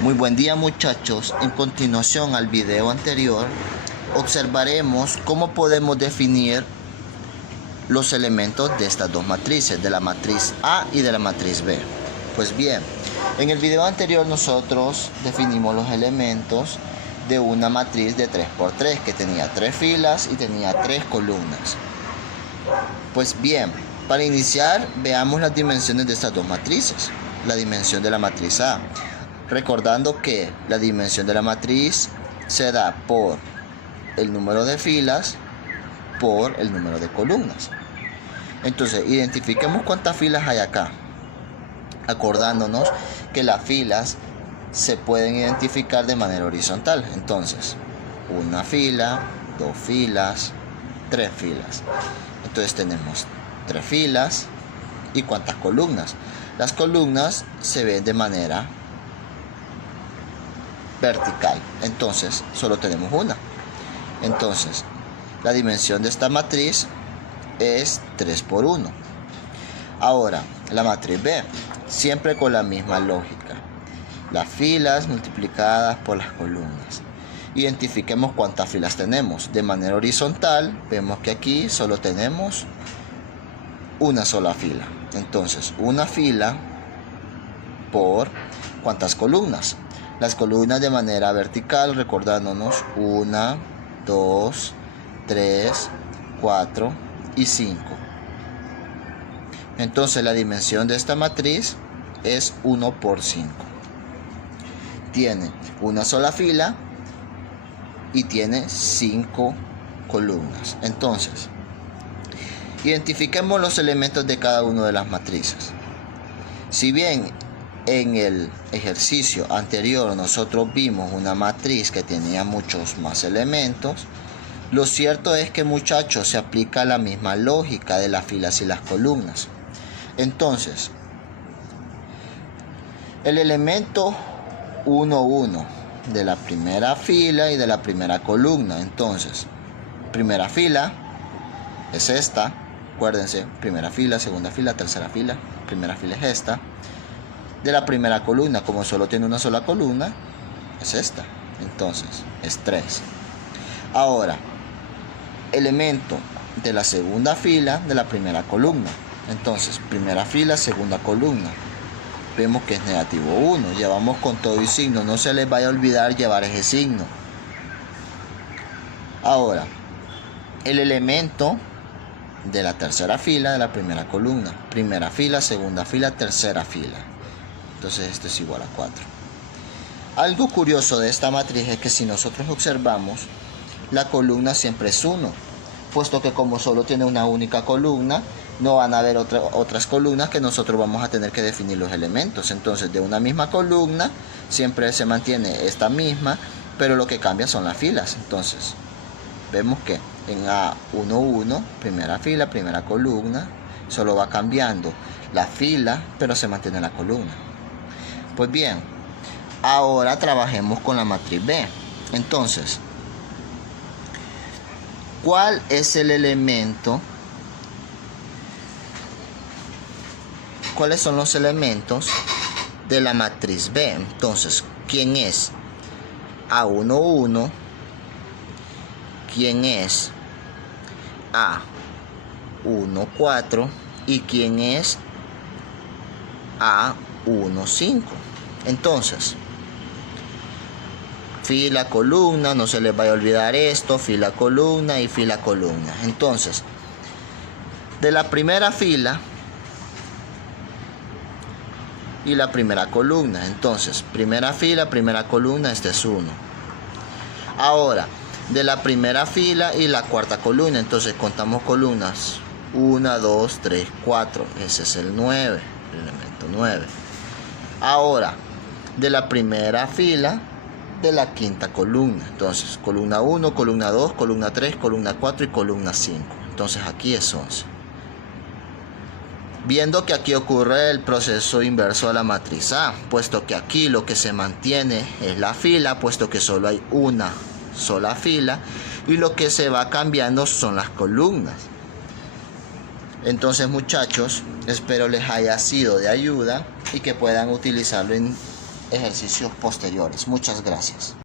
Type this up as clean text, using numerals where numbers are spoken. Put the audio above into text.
Muy buen día, muchachos. En continuación al video anterior, observaremos cómo podemos definir los elementos de estas dos matrices, de la matriz A y de la matriz B. Pues bien, en el video anterior nosotros definimos los elementos de una matriz de 3×3 que tenía 3 filas y tenía 3 columnas. Pues bien, para iniciar veamos las dimensiones de estas dos matrices. La dimensión de la matriz A, recordando que la dimensión de la matriz se da por el número de filas por el número de columnas. Entonces identifiquemos cuántas filas hay acá, acordándonos que las filas se pueden identificar de manera horizontal. Entonces, una fila, 2 filas, 3 filas. Entonces tenemos 3 filas. ¿Y cuántas columnas? Las columnas se ven de manera vertical, entonces solo tenemos una. Entonces la dimensión de esta matriz es 3×1. Ahora la matriz B, siempre con la misma lógica, las filas multiplicadas por las columnas. Identifiquemos cuántas filas tenemos. De manera horizontal vemos que aquí solo tenemos una sola fila. Entonces una fila por ¿cuántas columnas? Las columnas de manera vertical, recordándonos 1, 2, 3, 4 y 5. Entonces la dimensión de esta matriz es 1×5. Tiene una sola fila y tiene 5 columnas. Entonces, identifiquemos los elementos de cada una de las matrices. Si bien en el ejercicio anterior nosotros vimos una matriz que tenía muchos más elementos, lo cierto es que, muchachos, se aplica la misma lógica de las filas y las columnas. Entonces, el elemento 1, 1 de la primera fila y de la primera columna. Entonces, primera fila es esta. Acuérdense, primera fila, segunda fila, tercera fila. Primera fila es esta. De la primera columna, como solo tiene una sola columna, es esta. Entonces, es 3. Ahora, elemento de la segunda fila de la primera columna. Entonces, primera fila, segunda columna. Vemos que es -1. Ya vamos con todo y signo. No se les vaya a olvidar llevar ese signo. Ahora, el elemento de la tercera fila de la primera columna. Primera fila, segunda fila, tercera fila. Entonces esto es igual a 4. Algo curioso de esta matriz es que si nosotros observamos, la columna siempre es 1. Puesto que como solo tiene una única columna, no van a haber otras columnas que nosotros vamos a tener que definir los elementos. Entonces de una misma columna siempre se mantiene esta misma, pero lo que cambia son las filas. Entonces vemos que en A11, primera fila, primera columna, solo va cambiando la fila, pero se mantiene la columna. Pues bien, ahora trabajemos con la matriz B. Entonces, ¿cuál es el elemento? ¿Cuáles son los elementos de la matriz B? Entonces, ¿quién es A11? ¿Quién es A14? ¿Y quién es A15? Entonces, fila, columna, no se les vaya a olvidar esto, fila, columna y fila, columna. Entonces, de la primera fila y la primera columna. Entonces, primera fila, primera columna, este es 1. Ahora, de la primera fila y la cuarta columna, entonces contamos columnas. 1, 2, 3, 4. Ese es el 9, el elemento 9. Ahora, de la primera fila de la quinta columna. Entonces, columna 1, columna 2, columna 3, columna 4 y columna 5. Entonces, aquí es 11. Viendo que aquí ocurre el proceso inverso de la matriz A, puesto que aquí lo que se mantiene es la fila, puesto que solo hay una sola fila, y lo que se va cambiando son las columnas. Entonces, muchachos, espero les haya sido de ayuda y que puedan utilizarlo en ejercicios posteriores. Muchas gracias.